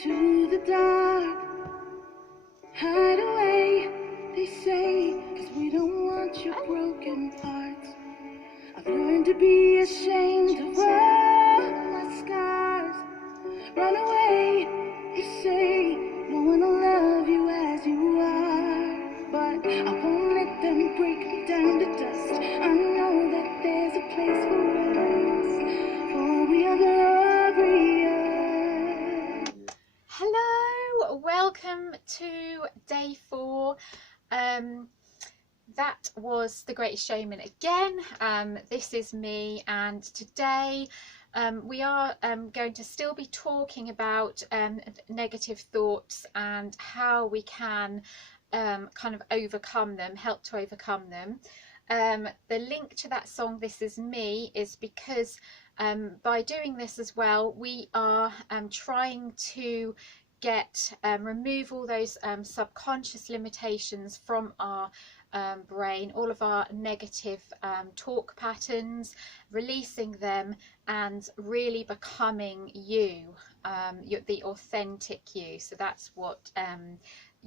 to the dark. Hide away, they say, 'cause we don't want your broken parts. I've learned to be ashamed of all my scars. Run away, they say, no one will love you as you are. But I won't let them break me down to dust. I know that there's a place for us, for we are glorious. Hello, welcome to day 4. That was The Greatest Showman again. This is me, and today we are going to still be talking about negative thoughts and how we can kind of overcome them, help to overcome them. The link to that song, This Is Me, is because by doing this as well, we are trying to remove all those subconscious limitations from our brain, all of our negative talk patterns, releasing them and really becoming you, the authentic you. So that's what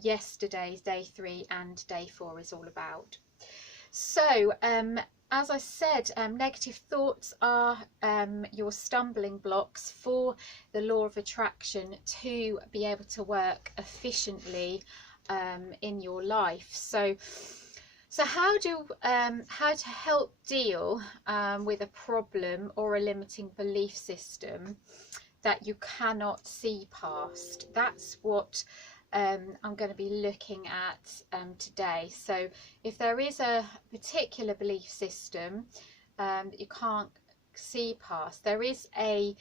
yesterday's day 3 and day 4 is all about. So as I said, negative thoughts are your stumbling blocks for the law of attraction to be able to work efficiently in your life. So how to help deal with a problem or a limiting belief system that you cannot see past? That's what I'm going to be looking at today. So if there is a particular belief system that you can't see past, there is a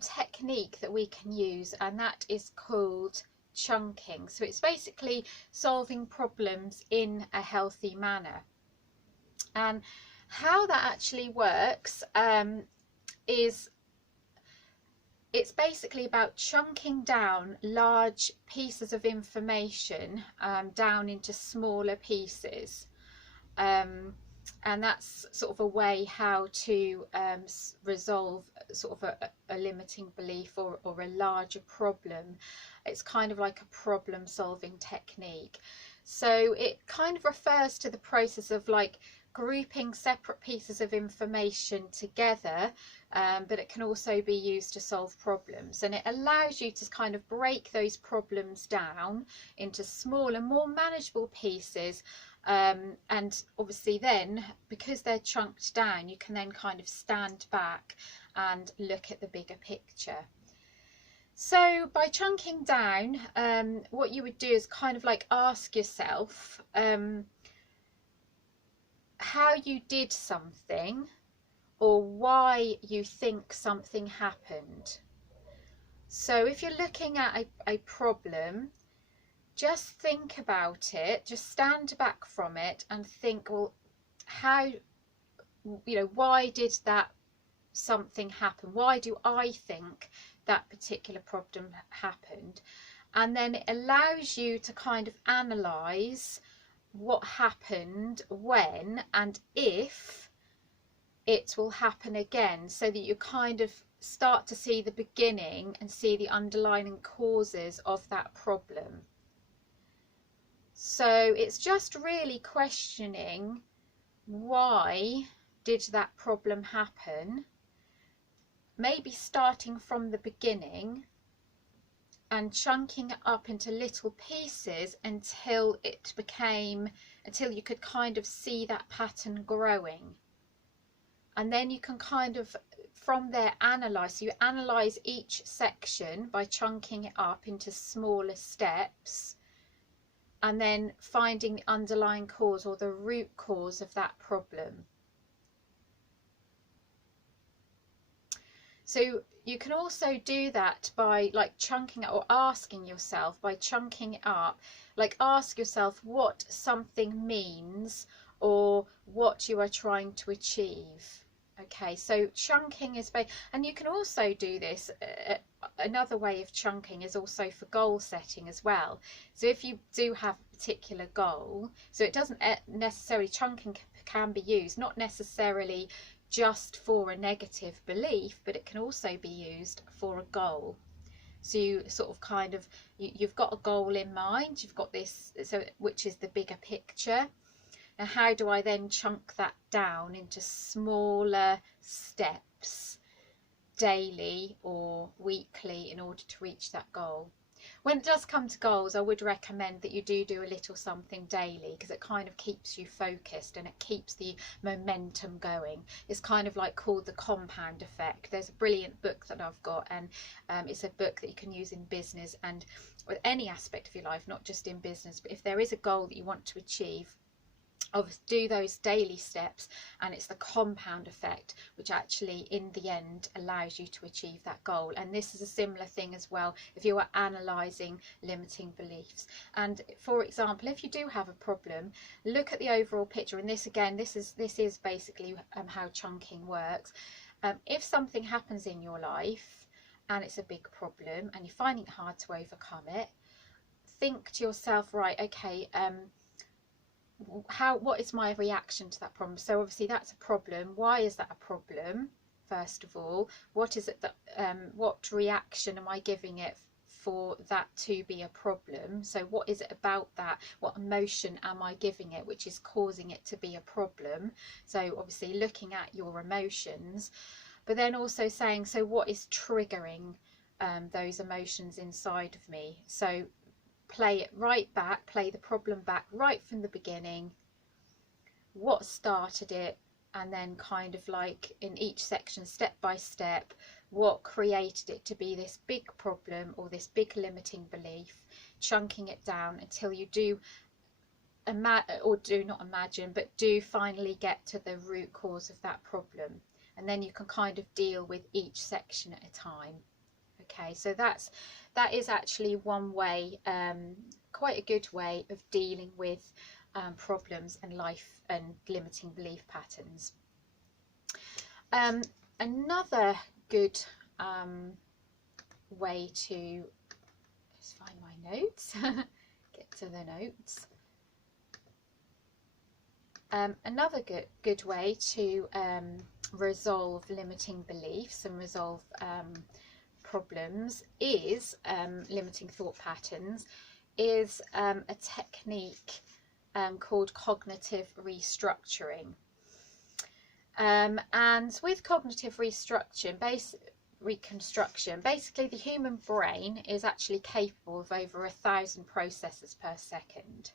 technique that we can use, and that is called chunking. So it's basically solving problems in a healthy manner. And how that actually works is it's basically about chunking down large pieces of information down into smaller pieces. And that's sort of a way how to resolve sort of a limiting belief or a larger problem. It's kind of like a problem solving technique. So it kind of refers to the process of like grouping separate pieces of information together, but it can also be used to solve problems, and it allows you to kind of break those problems down into smaller, more manageable pieces, and obviously then, because they're chunked down, you can then kind of stand back and look at the bigger picture. So by chunking down, what you would do is kind of like ask yourself how you did something or why you think something happened. So if you're looking at a problem, just think about it, just stand back from it and think, well, how, why did that something happen? Why do I think that particular problem happened? And then it allows you to kind of analyze what happened, when, and if it will happen again, so that you kind of start to see the beginning and see the underlying causes of that problem. So it's just really questioning, why did that problem happen? Maybe starting from the beginning and chunking it up into little pieces until you could kind of see that pattern growing. And then you can kind of from there analyze. So you analyze each section by chunking it up into smaller steps, and then finding the underlying cause or the root cause of that problem. So you can also do that by like chunking it, or asking yourself by chunking it up, like ask yourself what something means or what you are trying to achieve. Okay, so chunking is and you can also do this. Another way of chunking is also for goal setting as well. So if you do have a particular goal, so it doesn't necessarily, chunking can be used not necessarily just for a negative belief, but it can also be used for a goal. So you sort of kind of, you've got a goal in mind, you've got this, so which is the bigger picture. And how do I then chunk that down into smaller steps daily or weekly in order to reach that goal? When it does come to goals, I would recommend that you do a little something daily, because it kind of keeps you focused and it keeps the momentum going. It's kind of like called the compound effect. There's a brilliant book that I've got, and it's a book that you can use in business and with any aspect of your life, not just in business. But if there is a goal that you want to achieve, do those daily steps, and it's the compound effect which actually in the end allows you to achieve that goal. And this is a similar thing as well if you are analysing limiting beliefs. And for example, if you do have a problem, look at the overall picture. And this again, this is basically how chunking works. If something happens in your life and it's a big problem and you're finding it hard to overcome it, think to yourself, right, okay, what is my reaction to that problem? So obviously that's a problem. Why is that a problem? First of all, what is it that what reaction am I giving it for that to be a problem? So what is it about that? What emotion am I giving it which is causing it to be a problem? So obviously looking at your emotions, but then also saying, so what is triggering those emotions inside of me? So play it right back, play the problem back right from the beginning, what started it, and then kind of like in each section, step by step, what created it to be this big problem or this big limiting belief, chunking it down until you do finally get to the root cause of that problem. And then you can kind of deal with each section at a time. Okay, so that is actually one way, quite a good way of dealing with problems and life and limiting belief patterns. Another good way to, just find my notes, get to the notes. Another good way to resolve limiting beliefs and resolve problems is limiting thought patterns is a technique called cognitive restructuring. And with cognitive reconstruction, basically the human brain is actually capable of over 1,000 processes per second,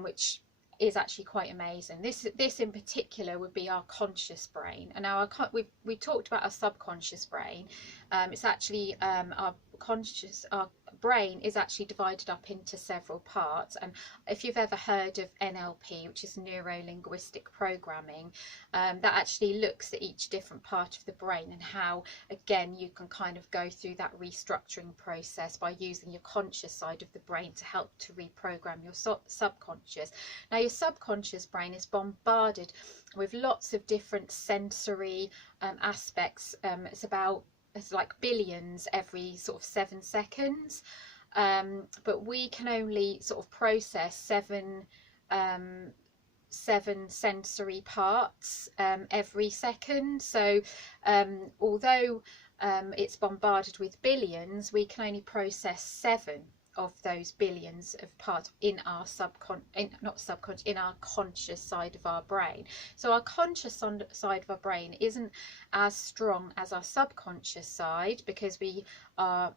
which is actually quite amazing. This in particular would be our conscious brain, and now we talked about our subconscious brain. It's actually our brain is actually divided up into several parts, and if you've ever heard of NLP, which is neuro-linguistic programming, that actually looks at each different part of the brain and how again you can kind of go through that restructuring process by using your conscious side of the brain to help to reprogram your subconscious. Now your subconscious brain is bombarded with lots of different sensory aspects. It's like billions every sort of 7 seconds, but we can only sort of process seven sensory parts every second. So although it's bombarded with billions, we can only process 7 of those billions of parts in our in our conscious side of our brain. So our conscious side of our brain isn't as strong as our subconscious side, because we are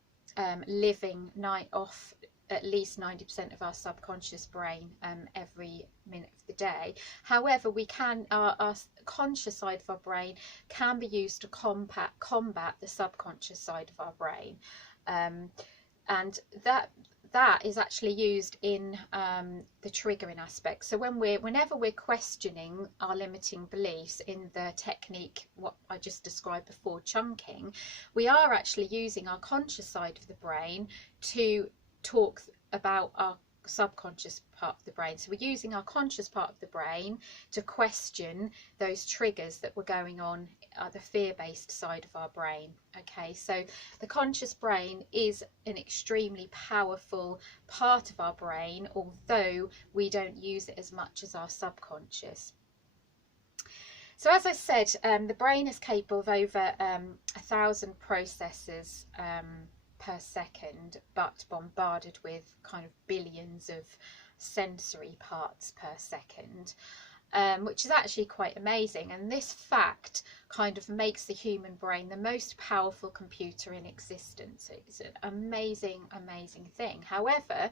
living off at least 90% of our subconscious brain every minute of the day. However, we can our conscious side of our brain can be used to combat the subconscious side of our brain, and that is actually used in the triggering aspect. So whenever we're questioning our limiting beliefs in the technique what I just described before, chunking, we are actually using our conscious side of the brain to talk about our subconscious part of the brain. So we're using our conscious part of the brain to question those triggers that were going on the fear-based side of our brain. Okay, so the conscious brain is an extremely powerful part of our brain, although we don't use it as much as our subconscious. So as I said, the brain is capable of over 1,000 processes per second, but bombarded with kind of billions of sensory parts per second, which is actually quite amazing. And this fact kind of makes the human brain the most powerful computer in existence. It's an amazing, amazing thing. However,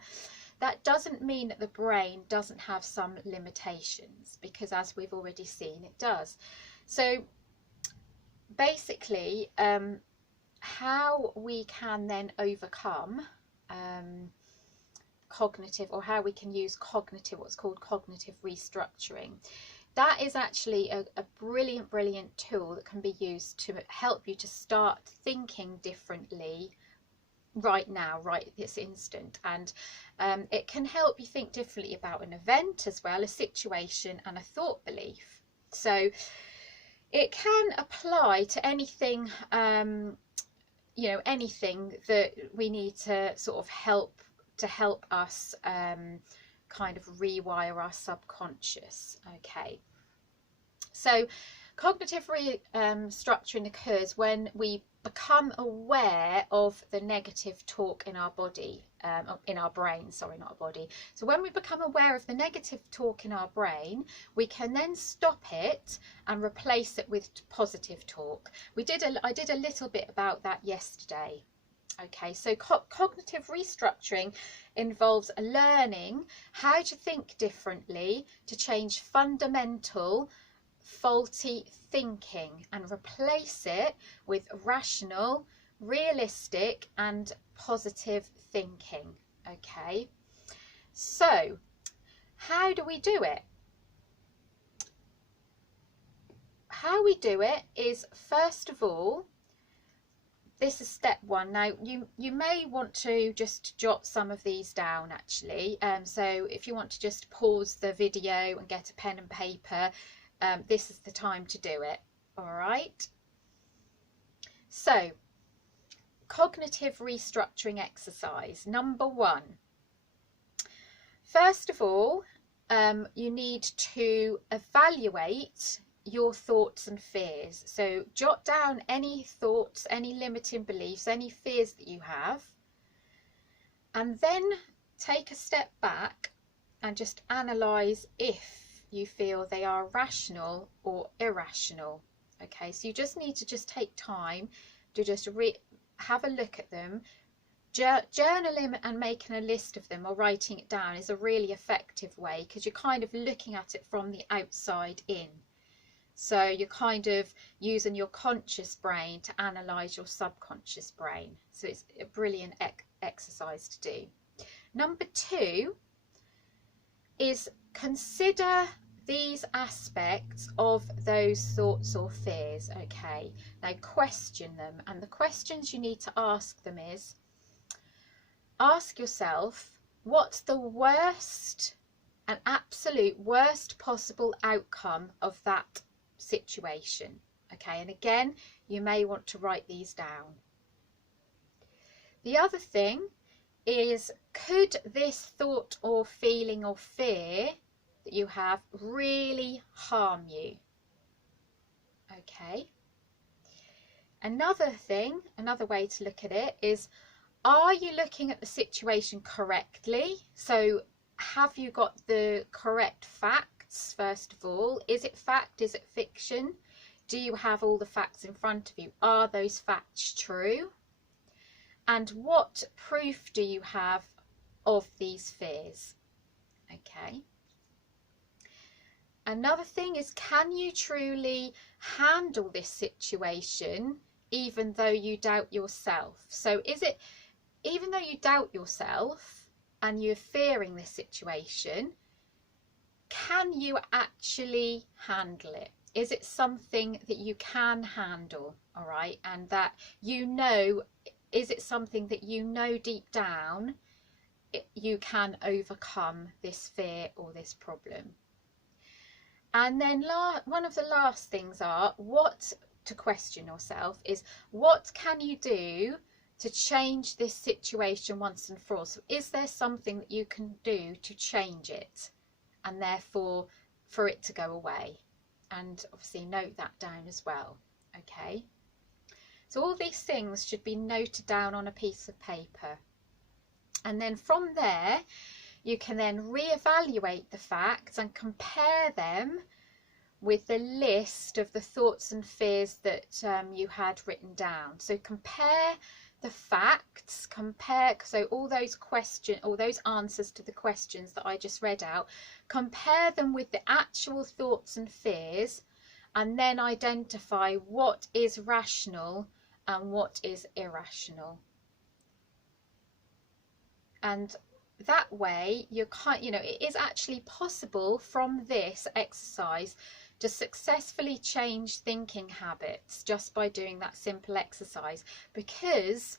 that doesn't mean that the brain doesn't have some limitations, because as we've already seen, it does. So basically, how we can then overcome cognitive, or how we can use cognitive, what's called cognitive restructuring. That is actually a brilliant tool that can be used to help you to start thinking differently right now, right at this instant. And it can help you think differently about an event as well, a situation and a thought belief. So it can apply to anything, you know, anything that we need to sort of help us kind of rewire our subconscious. Okay, so cognitive restructuring occurs when we become aware of the negative talk in our body, in our brain, sorry, not our body. So when we become aware of the negative talk in our brain, we can then stop it and replace it with positive talk. I did a little bit about that yesterday. Okay, so cognitive restructuring involves learning how to think differently to change fundamental faulty thinking and replace it with rational, realistic and positive thinking. Okay, so how do we do it? How we do it is, first of all, this is step one. Now you may want to just jot some of these down actually, so if you want to just pause the video and get a pen and paper, this is the time to do it. All right, so cognitive restructuring exercise number one. First of all, you need to evaluate your thoughts and fears. So jot down any thoughts, any limiting beliefs, any fears that you have, and then take a step back and just analyze if you feel they are rational or irrational. Okay, so you just need to just take time to just have a look at them. Journaling and making a list of them or writing it down is a really effective way, because you're kind of looking at it from the outside in. So you're kind of using your conscious brain to analyze your subconscious brain. So it's a brilliant exercise to do. Number two is consider these aspects of those thoughts or fears. Okay, now question them, and the questions you need to ask them is, ask yourself, what's the worst and absolute worst possible outcome of that situation? Okay, and again, you may want to write these down. The other thing is, could this thought or feeling or fear that you have really harm you? Okay. Another thing, another way to look at it is, are you looking at the situation correctly? So have you got the correct facts, first of all? Is it fact? Is it fiction? Do you have all the facts in front of you? Are those facts true? And what proof do you have of these fears? Okay. Another thing is, can you truly handle this situation even though you doubt yourself? So is it, even though you doubt yourself and you're fearing this situation, can you actually handle it? Is it something that you can handle? All right, and that you know, is it something that you know deep down you can overcome this fear or this problem? And then one of the last things are, what to question yourself is, what can you do to change this situation once and for all? So is there something that you can do to change it, and therefore for it to go away? And obviously note that down as well. Okay, So all these things should be noted down on a piece of paper. And then from there, you can then reevaluate the facts and compare them with the list of the thoughts and fears that you had written down. So compare the facts, so all those answers to the questions that I just read out, compare them with the actual thoughts and fears, and then identify what is rational and what is irrational. And that way it is actually possible from this exercise to successfully change thinking habits just by doing that simple exercise, because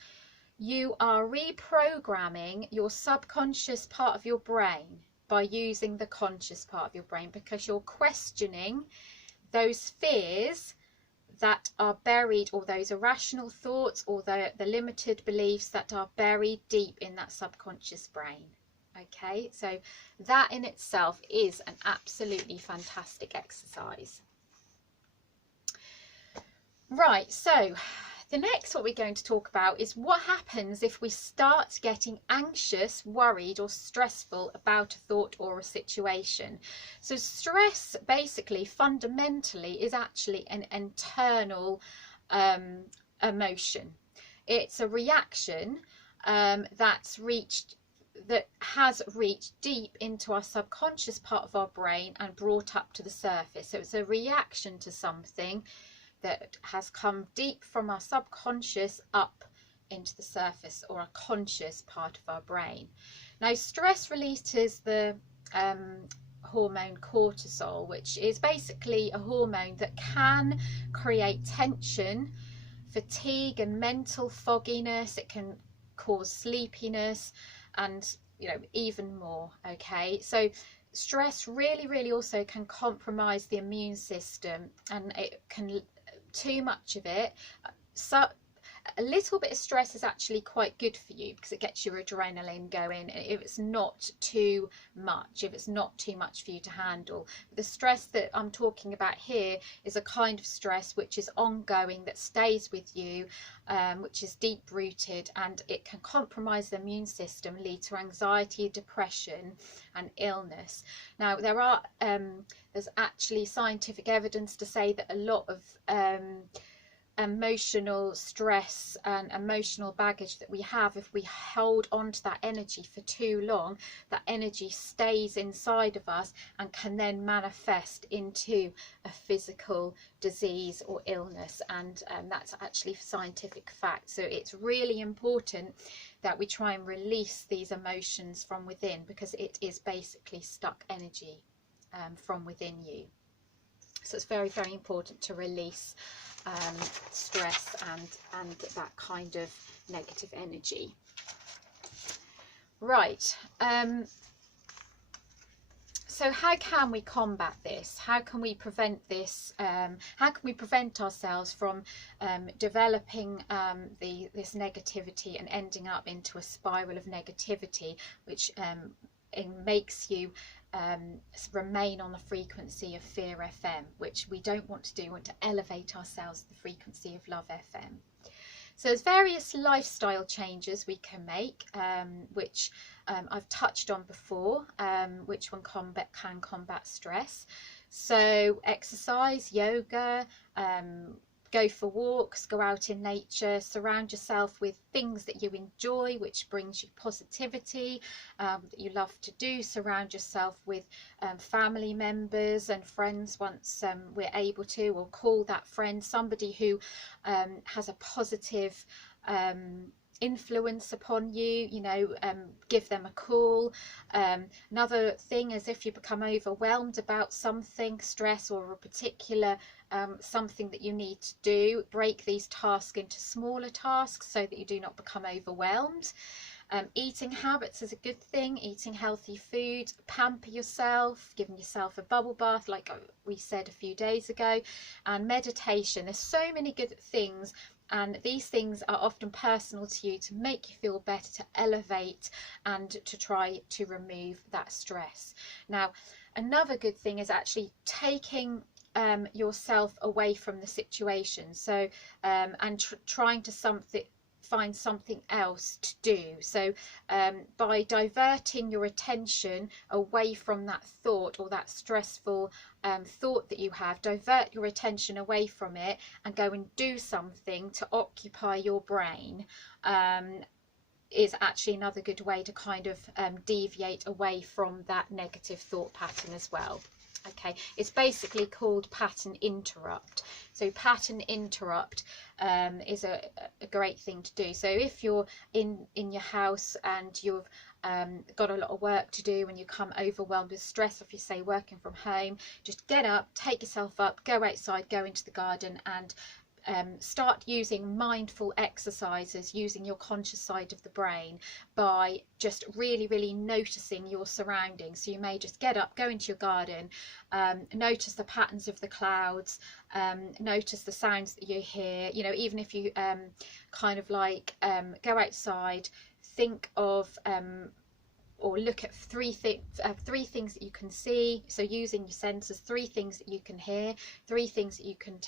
you are reprogramming your subconscious part of your brain by using the conscious part of your brain, because you're questioning those fears that are buried, or those irrational thoughts, or the limited beliefs that are buried deep in that subconscious brain. Okay, so that in itself is an absolutely fantastic exercise. Right, so the next what we're going to talk about is what happens if we start getting anxious, worried or stressful about a thought or a situation. So stress basically fundamentally is actually an internal emotion. It's a reaction that has reached deep into our subconscious part of our brain and brought up to the surface. So it's a reaction to something that has come deep from our subconscious up into the surface or a conscious part of our brain. Now, stress releases the hormone cortisol, which is basically a hormone that can create tension, fatigue and mental fogginess. It can cause sleepiness and even more. Okay, so stress really also can compromise the immune system, and it can, too much of it, so a little bit of stress is actually quite good for you because it gets your adrenaline going if it's not too much, for you to handle. The stress that I'm talking about here is a kind of stress which is ongoing, that stays with you, which is deep rooted, and it can compromise the immune system, lead to anxiety, depression and illness. Now there's actually scientific evidence to say that a lot of emotional stress and emotional baggage that we have, if we hold on to that energy for too long, that energy stays inside of us and can then manifest into a physical disease or illness, and that's actually scientific fact. So it's really important that we try and release these emotions from within, because it is basically stuck energy from within you. So it's very important to release stress and that kind of negative energy. Right, so how can we combat this? How can we prevent this? How can we prevent ourselves from developing this negativity and ending up into a spiral of negativity, which it makes you remain on the frequency of Fear FM, which we don't want to do. We want to elevate ourselves to the frequency of Love FM. So there's various lifestyle changes we can make, which I've touched on before, which one can combat stress. So exercise, yoga, go for walks, go out in nature, surround yourself with things that you enjoy, which brings you positivity, that you love to do. Surround yourself with family members and friends once we're able to, or call that friend somebody who has a positive influence upon you, give them a call. Another thing is, if you become overwhelmed about something, stress or a particular something that you need to do, break these tasks into smaller tasks so that you do not become overwhelmed. Eating habits is a good thing. Eating healthy food, pamper yourself, giving yourself a bubble bath like we said a few days ago, and meditation. There's so many good things, and these things are often personal to you to make you feel better, to elevate and to try to remove that stress. Now, another good thing is actually taking yourself away from the situation. So and trying to find something else to do. So by diverting your attention away from that thought or that stressful thought that you have, divert your attention away from it and go and do something to occupy your brain, is actually another good way to kind of deviate away from that negative thought pattern as well. Okay, it's basically called pattern interrupt. So pattern interrupt is a great thing to do. So if you're in your house and you've got a lot of work to do and you come overwhelmed with stress, if you say working from home, just get up, take yourself up, go outside, go into the garden, and start using mindful exercises, using your conscious side of the brain by just really noticing your surroundings. So you may just get up, go into your garden, notice the patterns of the clouds, notice the sounds that you hear. You know, even if you kind of like go outside, think of or look at three things that you can see. So using your senses, 3 things that you can hear, 3 things that you can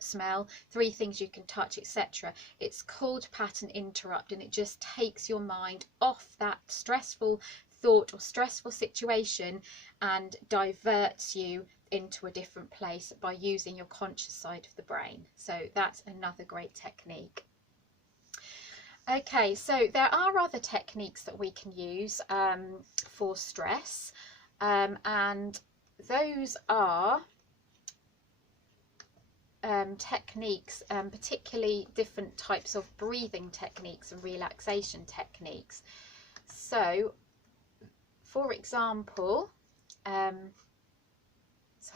smell, 3 things you can touch, etc. It's called pattern interrupt, and it just takes your mind off that stressful thought or stressful situation and diverts you into a different place by using your conscious side of the brain. So that's another great technique. Okay, so there are other techniques that we can use for stress, and those are techniques, particularly different types of breathing techniques and relaxation techniques. So, for example, sorry,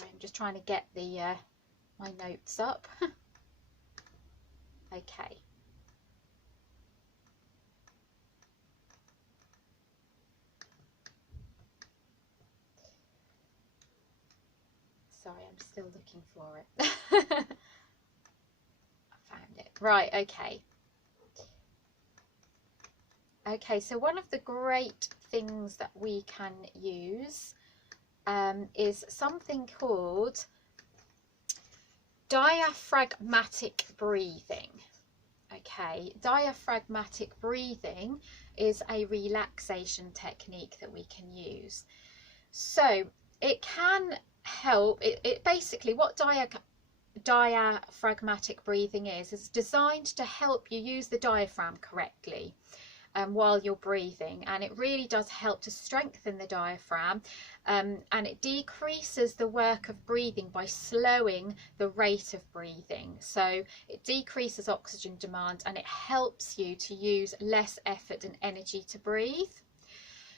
I'm just trying to get the my notes up. Okay. Sorry, I'm still looking for it. I found it. Right, okay. Okay, so one of the great things that we can use is something called diaphragmatic breathing. Okay, diaphragmatic breathing is a relaxation technique that we can use. So it can help, it basically, what diaphragmatic breathing is designed to help you use the diaphragm correctly while you're breathing, and it really does help to strengthen the diaphragm, and it decreases the work of breathing by slowing the rate of breathing. So it decreases oxygen demand and it helps you to use less effort and energy to breathe.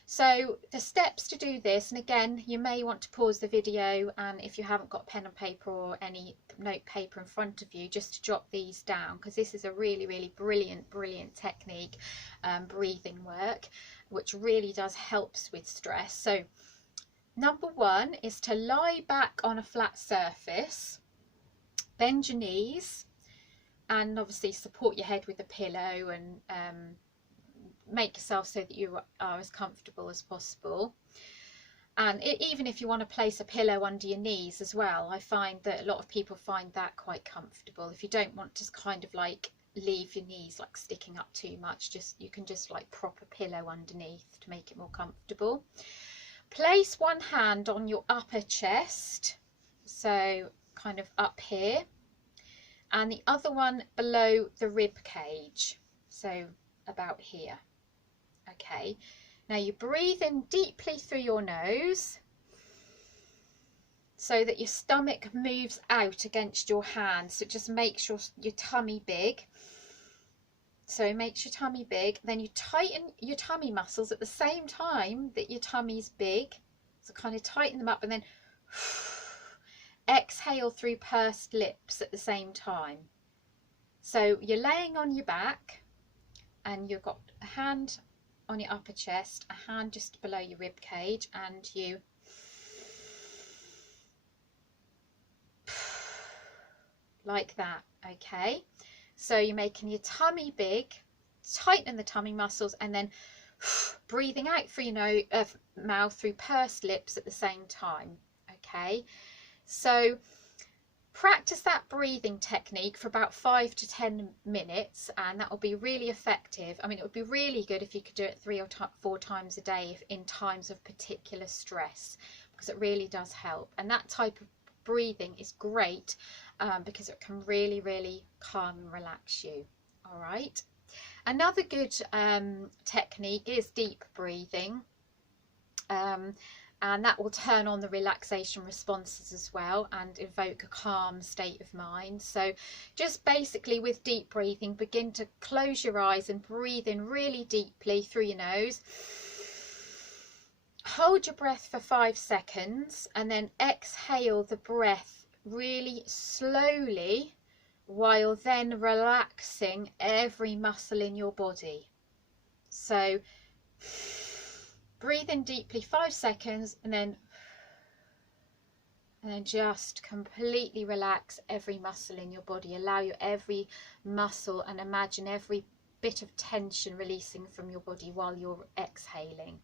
So the steps to do this, and again, you may want to pause the video, and if you haven't got pen and paper or any note paper in front of you, just to jot these down, because this is a really brilliant technique, breathing work, which really does helps with stress. So number 1 is to lie back on a flat surface, bend your knees, and obviously support your head with a pillow, and make yourself so that you are as comfortable as possible. And even if you want to place a pillow under your knees as well, I find that a lot of people find that quite comfortable. If you don't want to kind of like leave your knees like sticking up too much, you can just like prop a pillow underneath to make it more comfortable. Place one hand on your upper chest, so kind of up here, and the other one below the rib cage, so about here. Okay, now you breathe in deeply through your nose so that your stomach moves out against your hands. So it just makes your tummy big. So it makes your tummy big. Then you tighten your tummy muscles at the same time that your tummy's big. So kind of tighten them up, and then exhale through pursed lips at the same time. So you're laying on your back and you've got a hand on your upper chest, a hand just below your rib cage, and you like that. Okay, so you're making your tummy big, tightening the tummy muscles, and then breathing out through your mouth through pursed lips at the same time. Okay, so Practice that breathing technique for about 5 to 10 minutes, and that will be really effective. I mean, it would be really good if you could do it 3 or 4 times a day if in times of particular stress, because it really does help. And that type of breathing is great because it can really, really calm and relax you. All right. Another good technique is deep breathing. And that will turn on the relaxation responses as well and evoke a calm state of mind. So just basically with deep breathing, begin to close your eyes and breathe in really deeply through your nose. Hold your breath for 5 seconds and then exhale the breath really slowly, while then relaxing every muscle in your body. So breathe in deeply 5 seconds and then just completely relax every muscle in your body. Allow your every muscle and imagine every bit of tension releasing from your body while you're exhaling.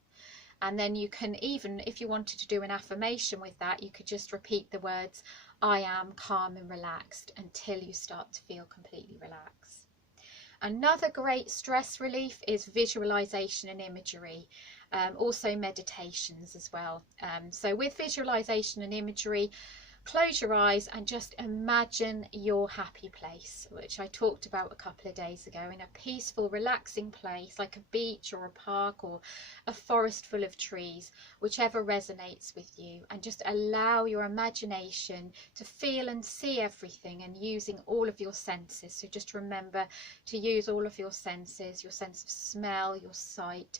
And then you can, even if you wanted to do an affirmation with that, you could just repeat the words, I am calm and relaxed, until you start to feel completely relaxed. Another great stress relief is visualization and imagery. Also meditations as well. So with visualization and imagery, close your eyes and just imagine your happy place, which I talked about a couple of days ago, in a peaceful, relaxing place like a beach or a park or a forest full of trees, whichever resonates with you, and just allow your imagination to feel and see everything, and using all of your senses. So just remember to use all of your senses, your sense of smell, your sight,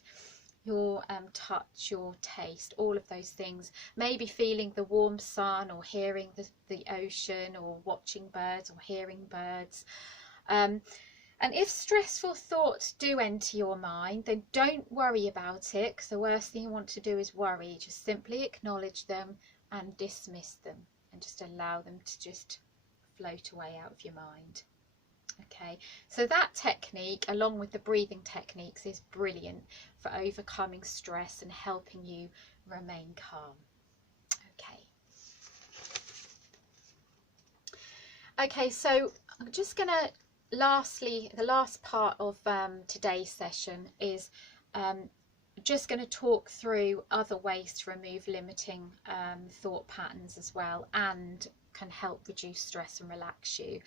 your touch, your taste, all of those things. Maybe feeling the warm sun, or hearing the ocean, or watching birds, or hearing birds. And if stressful thoughts do enter your mind, then don't worry about it, because the worst thing you want to do is worry. Just simply acknowledge them and dismiss them, and just allow them to just float away out of your mind. Okay, so that technique, along with the breathing techniques, is brilliant for overcoming stress and helping you remain calm. Okay, so I'm just going to, lastly, the last part of today's session is just going to talk through other ways to remove limiting thought patterns as well, and can help reduce stress and relax you.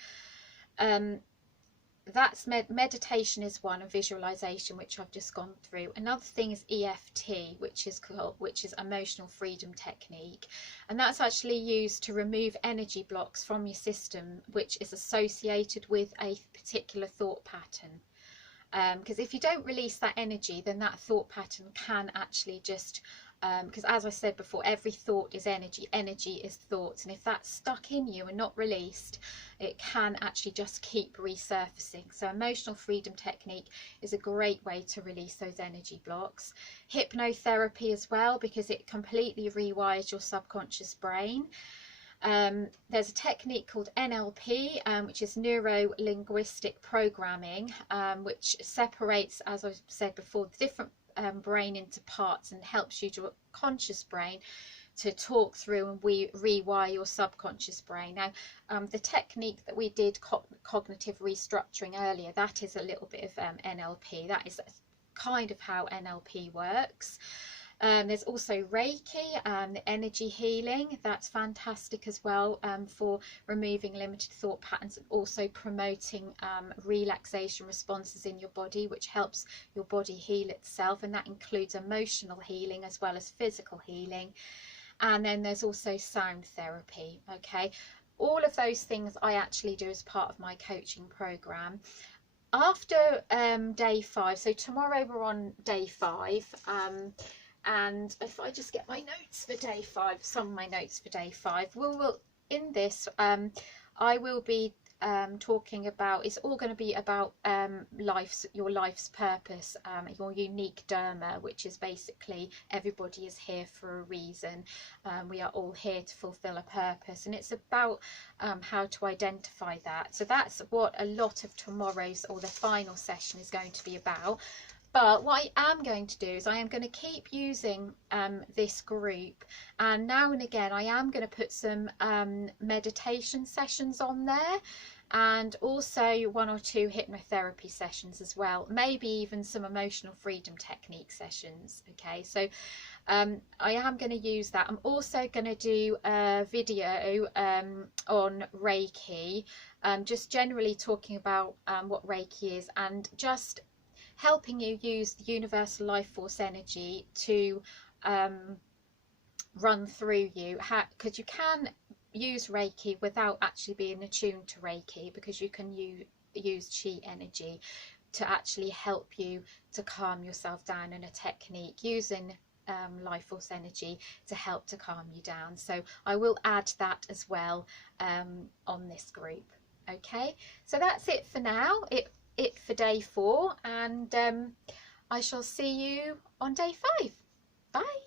That's meditation is one, and visualization, which I've just gone through. Another thing is EFT, which is emotional freedom technique, and that's actually used to remove energy blocks from your system which is associated with a particular thought pattern. Because if you don't release that energy, then that thought pattern can actually just because as I said before, every thought is energy, energy is thoughts, and if that's stuck in you and not released, it can actually just keep resurfacing. So emotional freedom technique is a great way to release those energy blocks. Hypnotherapy as well, because it completely rewires your subconscious brain. There's a technique called NLP, which is neuro-linguistic programming, which separates, as I said before, the different brain into parts, and helps you, your conscious brain, to talk through and rewire your subconscious brain. Now, the technique that we did, cognitive restructuring, earlier, that is a little bit of NLP. That is kind of how NLP works. There's also Reiki, the energy healing. That's fantastic as well, for removing limited thought patterns, and also promoting relaxation responses in your body, which helps your body heal itself, and that includes emotional healing as well as physical healing. And then there's also sound therapy. Okay, all of those things I actually do as part of my coaching program. After day 5, so tomorrow we're on day 5, and if I just get my notes for day 5, some of my notes for day 5, we'll in this I will be talking about, it's all going to be about your life's purpose, your unique dharma, which is basically everybody is here for a reason. We are all here to fulfill a purpose, and it's about how to identify that. So that's what a lot of tomorrow's, or the final session, is going to be about. But what I am going to do is I am going to keep using this group, and now and again I am going to put some meditation sessions on there, and also 1 or 2 hypnotherapy sessions as well, maybe even some emotional freedom technique sessions. Okay, so I am going to use that. I'm also going to do a video on Reiki, just generally talking about what Reiki is, and just helping you use the universal life force energy to run through you, because you can use Reiki without actually being attuned to Reiki, because you can use chi energy to actually help you to calm yourself down, in a technique using life force energy to help to calm you down. So I will add that as well on this group. Okay, so that's it for now. It for day 4, and I shall see you on day 5. Bye.